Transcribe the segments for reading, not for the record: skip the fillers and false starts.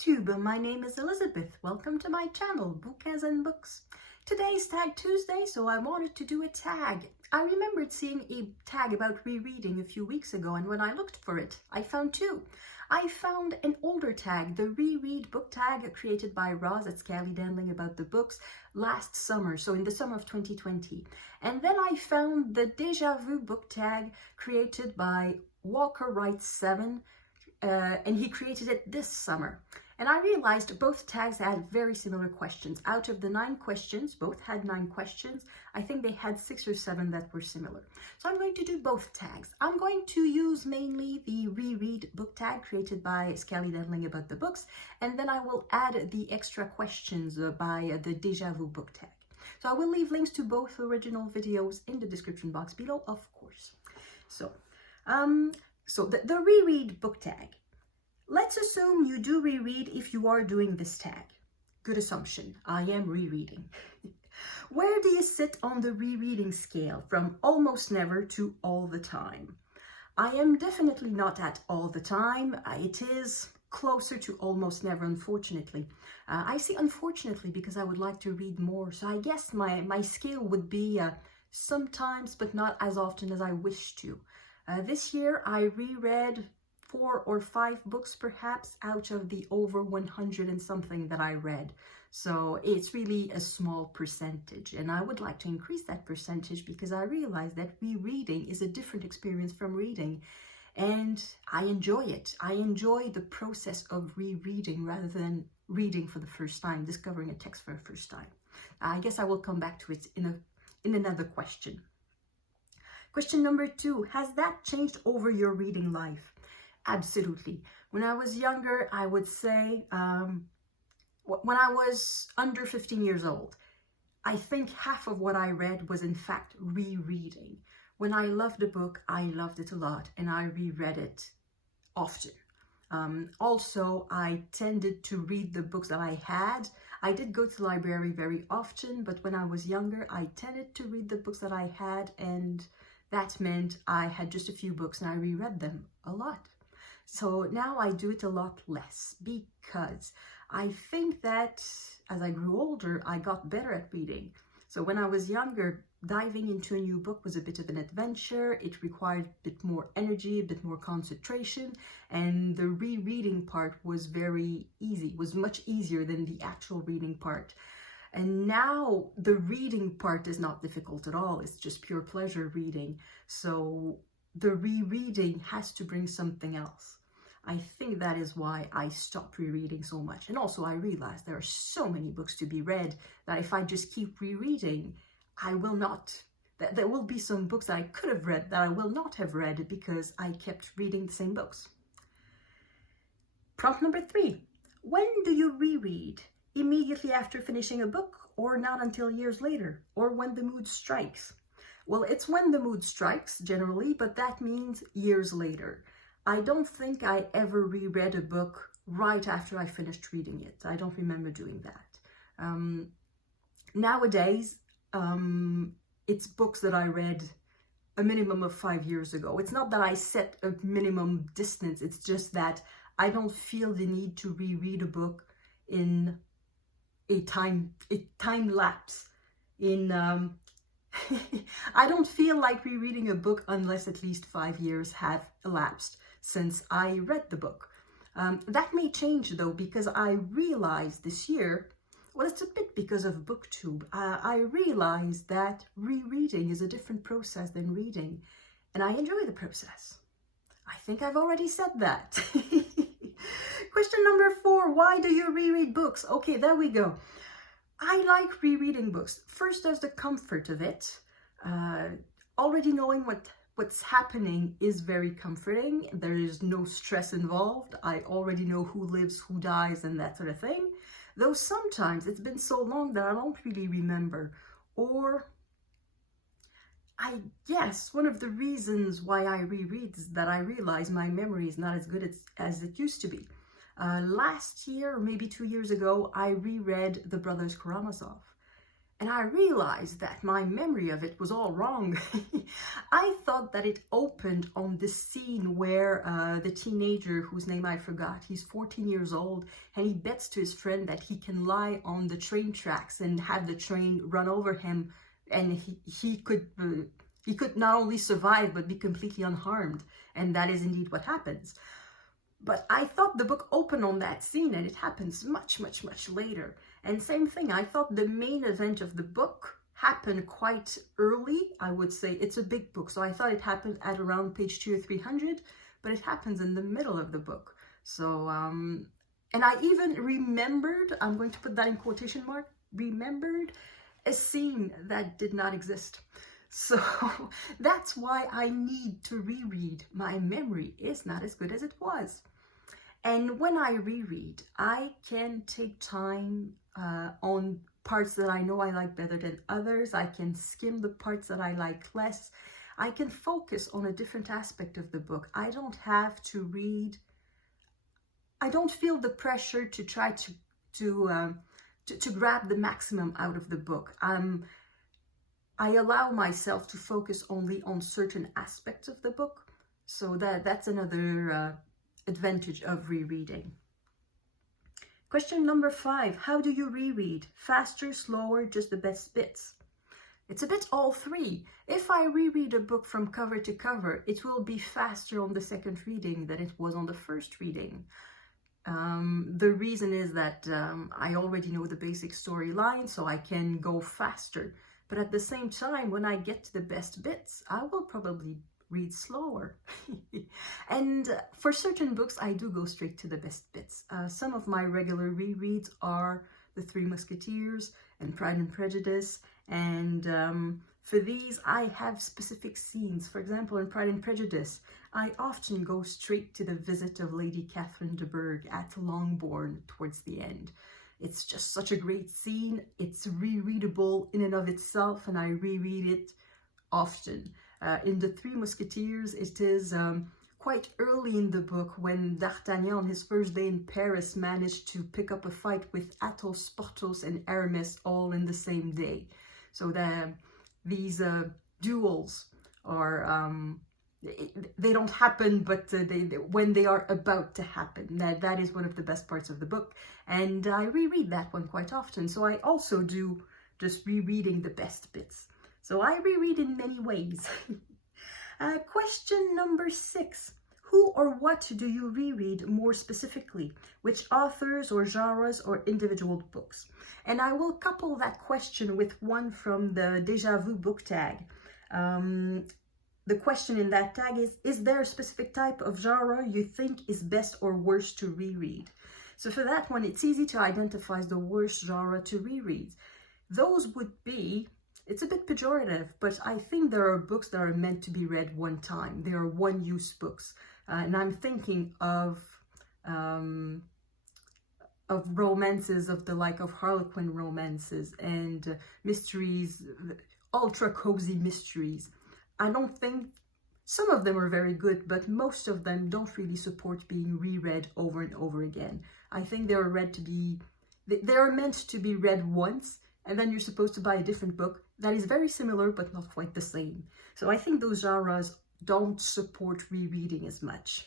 YouTube, my name is Elizabeth. Welcome to my channel, Book as in Books. Today's Tag Tuesday, so I wanted to do a tag. I remembered seeing a tag about rereading a few weeks ago, and when I looked for it, I found two. I found an older tag, the Reread Book Tag, created by Roz at Scallydandling About the Books last summer, so in the summer of 2020. And then I found the Deja Vu book tag created by Walker Wright 7, and he created it this summer. And I realized both tags had very similar questions. Out of the 9 questions, both had 9 questions. I think they had 6 or 7 that were similar. So I'm going to do both tags. I'm going to use mainly the Reread Book Tag created by Scallydandling About the Books, and then I will add the extra questions by the Deja Vu book tag. So I will leave links to both original videos in the description box below, of course. So the Reread Book Tag. Let's assume you do reread if you are doing this tag. Good assumption. I am rereading. Where do you sit on the rereading scale from almost never to all the time? I am definitely not at all the time. It is closer to almost never, unfortunately. I say unfortunately because I would like to read more. So I guess my scale would be sometimes, but not as often as I wish to. This year I reread 4 or 5 books perhaps out of the over 100 and something that I read. So it's really a small percentage, and I would like to increase that percentage because I realize that rereading is a different experience from reading, and I enjoy it. I enjoy the process of rereading rather than reading for the first time, discovering a text for the first time. I guess I will come back to it in another question. Question number 2, has that changed over your reading life? Absolutely. When I was younger, I would say, when I was under 15 years old, I think half of what I read was in fact rereading. When I loved a book, I loved it a lot and I reread it often. Also, I tended to read the books that I had. I did go to the library very often, but when I was younger, I tended to read the books that I had, and that meant I had just a few books and I reread them a lot. So now I do it a lot less because I think that as I grew older, I got better at reading. So when I was younger, diving into a new book was a bit of an adventure. It required a bit more energy, a bit more concentration, and the rereading part was very easy, was much easier than the actual reading part. And now the reading part is not difficult at all. It's just pure pleasure reading. So the rereading has to bring something else. I think that is why I stopped rereading so much. And also I realized there are so many books to be read that if I just keep rereading, I will not. There will be some books that I could have read that I will not have read because I kept reading the same books. Prompt number 3. When do you reread? Immediately after finishing a book, or not until years later, or when the mood strikes? Well, it's when the mood strikes generally, but that means years later. I don't think I ever reread a book right after I finished reading it. I don't remember doing that. Nowadays, it's books that I read a minimum of 5 years ago. It's not that I set a minimum distance. It's just that I don't feel the need to reread a book in a time lapse. I don't feel like rereading a book unless at least 5 years have elapsed since I read the book. That may change though, because I realized this year, well, it's a bit because of BookTube, I realized that rereading is a different process than reading, and I enjoy the process. I think I've already said that. Question number 4, why do you reread books? Okay, there we go. I like rereading books. First, there's the comfort of it. Already knowing what's happening is very comforting. There is no stress involved. I already know who lives, who dies, and that sort of thing. Though sometimes it's been so long that I don't really remember. Or I guess one of the reasons why I reread is that I realize my memory is not as good as it used to be. Last year, or maybe 2 years ago, I reread The Brothers Karamazov. And I realized that my memory of it was all wrong. I thought that it opened on the scene where the teenager, whose name I forgot, he's 14 years old, and he bets to his friend that he can lie on the train tracks and have the train run over him, and he could not only survive but be completely unharmed. And that is indeed what happens. But I thought the book opened on that scene, and it happens much, much, much later. And same thing, I thought the main event of the book happened quite early. I would say it's a big book, so I thought it happened at around page 200 or 300, but it happens in the middle of the book. So, and I even remembered, I'm going to put that in quotation mark, remembered a scene that did not exist. So that's why I need to reread. My memory is not as good as it was. And when I reread, I can take time on parts that I know I like better than others. I can skim the parts that I like less. I can focus on a different aspect of the book. I don't have to read. I don't feel the pressure to try to grab the maximum out of the book. I allow myself to focus only on certain aspects of the book. So that's another advantage of rereading. Question number 5. How do you reread? Faster, slower, just the best bits? It's a bit all three. If I reread a book from cover to cover, it will be faster on the second reading than it was on the first reading. The reason is that I already know the basic storyline, so I can go faster. But at the same time, when I get to the best bits, I will probably read slower. And for certain books, I do go straight to the best bits. Some of my regular rereads are The Three Musketeers and Pride and Prejudice. And for these, I have specific scenes. For example, in Pride and Prejudice, I often go straight to the visit of Lady Catherine de Bourgh at Longbourn towards the end. It's just such a great scene. It's rereadable in and of itself, and I reread it often. In The Three Musketeers, it is quite early in the book when D'Artagnan, on his first day in Paris, managed to pick up a fight with Athos, Porthos, and Aramis all in the same day. So these duels are, they don't happen, but when they are about to happen, that is one of the best parts of the book. And I reread that one quite often. So I also do just rereading the best bits. So I reread in many ways. Question number 6. Who or what do you reread more specifically? Which authors or genres or individual books? And I will couple that question with one from the Deja Vu book tag. The question in that tag is there a specific type of genre you think is best or worst to reread? So for that one, it's easy to identify the worst genre to reread. Those would be, it's a bit pejorative, but I think there are books that are meant to be read one time. They are one-use books. And I'm thinking of romances of the like of Harlequin romances and mysteries, ultra cozy mysteries. I don't think, some of them are very good, but most of them don't really support being reread over and over again. I think they are meant to be read once, and then you're supposed to buy a different book that is very similar, but not quite the same. So I think those genres don't support rereading as much.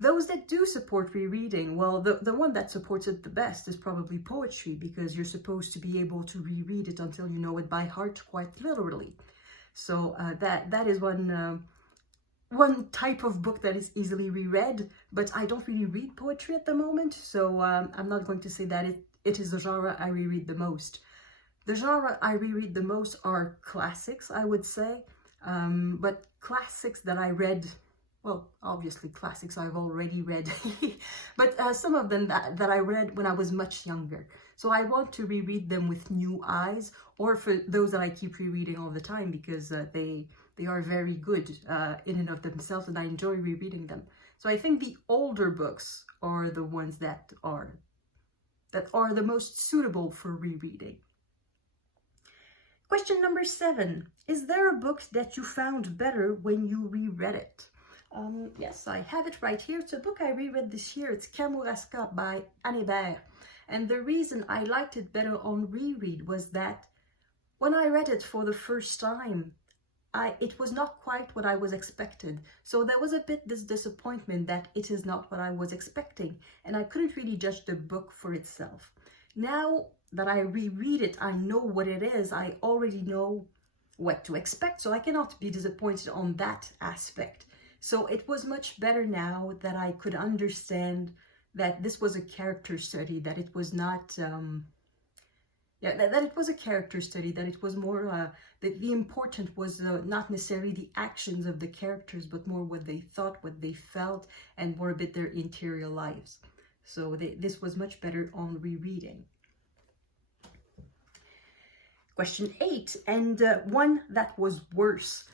Those that do support rereading, well, the one that supports it the best is probably poetry, because you're supposed to be able to reread it until you know it by heart, quite literally. So that is one type of book that is easily reread, but I don't really read poetry at the moment, so I'm not going to say that it is the genre I reread the most. The genre I reread the most are classics, I would say, but classics that I read, well, obviously classics I've already read, but some of them that I read when I was much younger. So I want to reread them with new eyes, or for those that I keep rereading all the time, because they are very good in and of themselves, and I enjoy rereading them. So I think the older books are the ones that are the most suitable for rereading. Question number 7. Is there a book that you found better when you reread it? Yes, I have it right here. It's a book I reread this year. It's Kamouraska by Anne Hébert. And the reason I liked it better on reread was that when I read it for the first time, it was not quite what I was expected. So there was a bit this disappointment that it is not what I was expecting, and I couldn't really judge the book for itself. Now that I reread it, I know what it is. I already know what to expect, so I cannot be disappointed on that aspect. So it was much better now that I could understand that this was a character study, that it was not, that it was a character study, that it was more, that the important was not necessarily the actions of the characters, but more what they thought, what they felt, and more a bit their interior lives. So this was much better on rereading. Question 8, and one that was worse.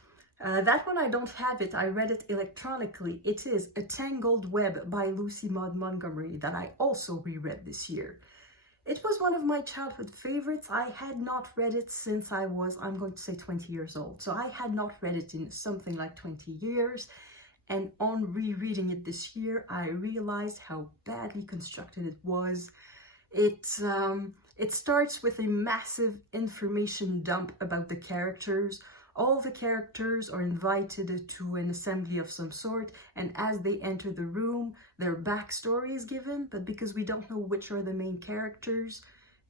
That one I don't have it, I read it electronically. It is A Tangled Web by Lucy Maud Montgomery that I also reread this year. It was one of my childhood favorites. I had not read it since I was, I'm going to say 20 years old. So I had not read it in something like 20 years. And on rereading it this year, I realized how badly constructed it was. It starts with a massive information dump about the characters. All the characters are invited to an assembly of some sort, and as they enter the room, their backstory is given, but because we don't know which are the main characters,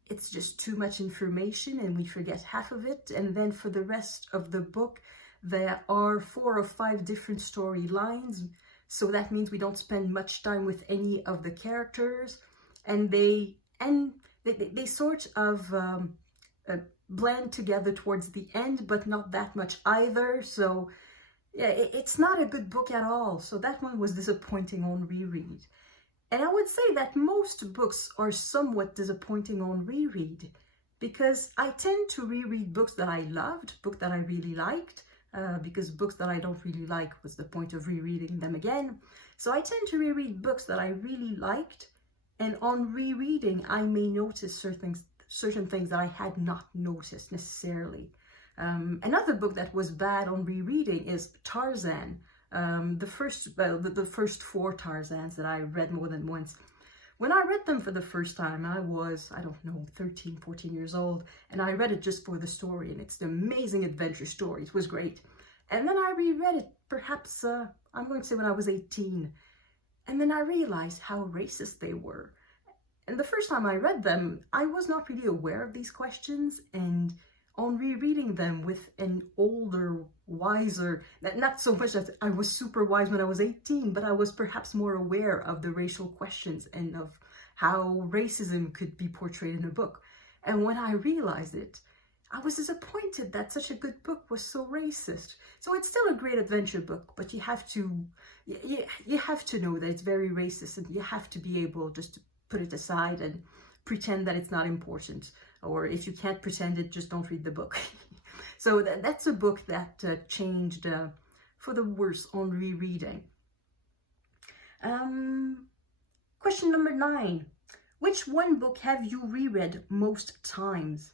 it's just too much information and we forget half of it. And then for the rest of the book, there are 4 or 5 different storylines, so that means we don't spend much time with any of the characters, and they sort of blend together towards the end, but not that much either. So yeah, it's not a good book at all. So that one was disappointing on reread. And I would say that most books are somewhat disappointing on reread, because I tend to reread books that I loved, books that I really liked, because books that I don't really like, what's the point of rereading them again? So I tend to reread books that I really liked, and on rereading I may notice certain things that I had not noticed necessarily. Another book that was bad on rereading is Tarzan. The first 4 Tarzans that I read more than once. When I read them for the first time, I was, I don't know, 13, 14 years old, and I read it just for the story, and it's an amazing adventure story. It was great. And then I reread it, perhaps, I'm going to say when I was 18, and then I realized how racist they were. And the first time I read them, I was not really aware of these questions, and on rereading them with an older, wiser, not so much that I was super wise when I was 18, but I was perhaps more aware of the racial questions and of how racism could be portrayed in a book. And when I realized it, I was disappointed that such a good book was so racist. So it's still a great adventure book, but you have to know that it's very racist, and you have to be able just to put it aside and pretend that it's not important. Or if you can't pretend it, just don't read the book. So that's a book that changed for the worse on rereading. Question number 9. Which one book have you reread most times?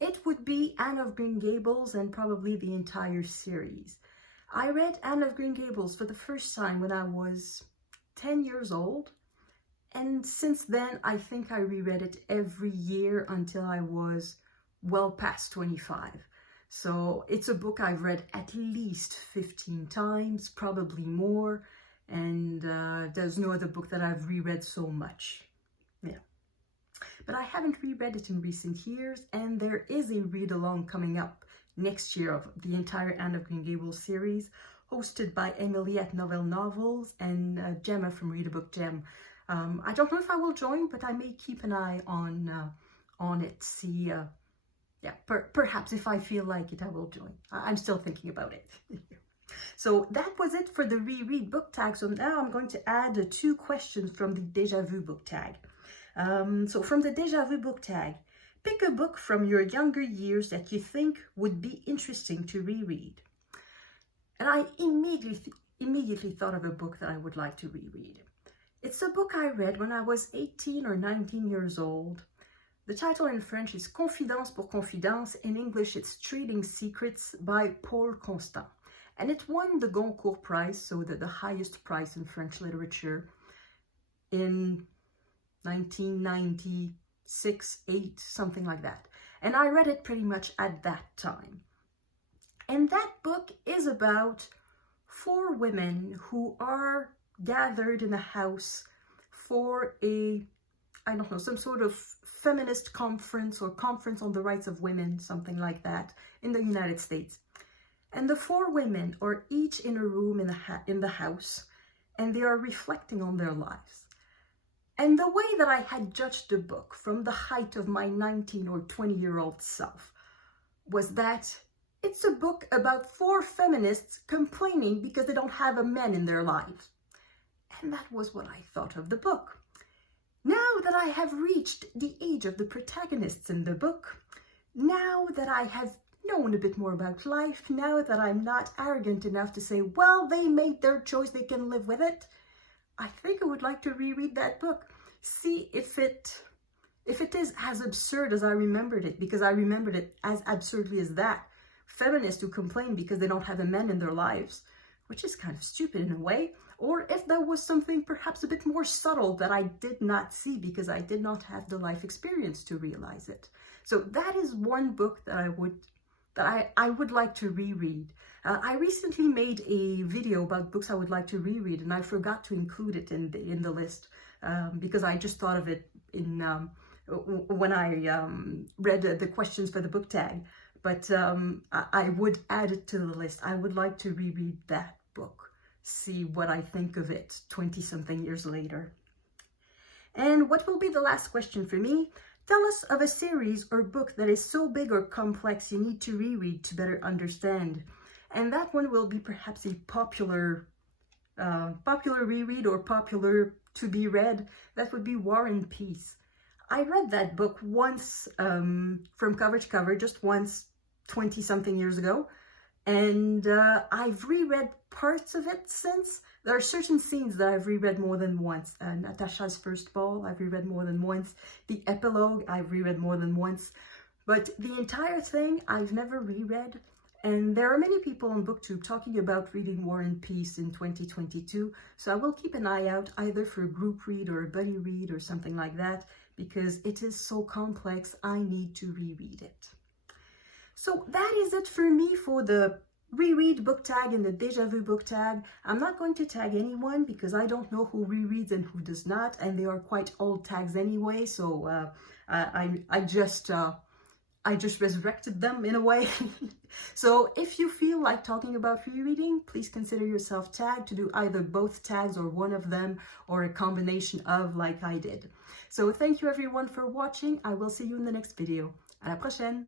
It would be Anne of Green Gables, and probably the entire series. I read Anne of Green Gables for the first time when I was 10 years old. And since then, I think I reread it every year until I was well past 25. So it's a book I've read at least 15 times, probably more. And there's no other book that I've reread so much. Yeah. But I haven't reread it in recent years, and there is a read-along coming up next year of the entire Anne of Green Gables series, hosted by Emily at Novel Novels and Gemma from Reread Book Tag. I don't know if I will join, but I may keep an eye on it, see, perhaps if I feel like it, I will join. I'm still thinking about it. So that was it for the Reread Book Tag. So now I'm going to add 2 questions from the Deja Vu Book Tag. So from the Deja Vu Book Tag, pick a book from your younger years that you think would be interesting to reread. And I immediately thought of a book that I would like to reread. It's a book I read when I was 18 or 19 years old. The title in French is Confidence pour Confidence. In English, it's Trading Secrets by Paul Constant. And it won the Goncourt Prize, so the highest prize in French literature, in 1996, 8, something like that. and I read it pretty much at that time. And that book is about 4 women who are gathered in a house for I don't know, some sort of feminist conference or conference on the rights of women, something like that, in the United States. And the 4 women are each in a room in the house, and they are reflecting on their lives. And the way that I had judged the book from the height of my 19 or 20-year-old self was that it's a book about 4 feminists complaining because they don't have a man in their lives. And that was what I thought of the book. Now that I have reached the age of the protagonists in the book, now that I have known a bit more about life, now that I'm not arrogant enough to say, well, they made their choice, they can live with it, I think I would like to reread that book, see if it is as absurd as I remembered it, because I remembered it as absurdly as that. Feminists who complain because they don't have a man in their lives, which is kind of stupid in a way, or if there was something perhaps a bit more subtle that I did not see because I did not have the life experience to realize it. So that is one book that I would like to reread. I recently made a video about books I would like to reread, and I forgot to include it in the list because I just thought of it when I read the questions for the book tag. But I would add it to the list. I would like to reread that book, see what I think of it 20-something years later. And what will be the last question for me? Tell us of a series or book that is so big or complex you need to reread to better understand. And that one will be perhaps a popular reread or popular to be read. That would be War and Peace. I read that book once from cover to cover, just once, 20-something years ago. And I've reread parts of it since. There are certain scenes that I've reread more than once. Natasha's first ball, I've reread more than once. The epilogue, I've reread more than once. But the entire thing, I've never reread. And there are many people on BookTube talking about reading War and Peace in 2022. So I will keep an eye out either for a group read or a buddy read or something like that, because it is so complex, I need to reread it. So that is it for me for the Reread Book Tag and the Deja Vu Book Tag. I'm not going to tag anyone because I don't know who rereads and who does not, and they are quite old tags anyway, so I just resurrected them in a way. So if you feel like talking about rereading, please consider yourself tagged to do either both tags or one of them, or a combination of, like I did. So thank you everyone for watching. I will see you in the next video. À la prochaine!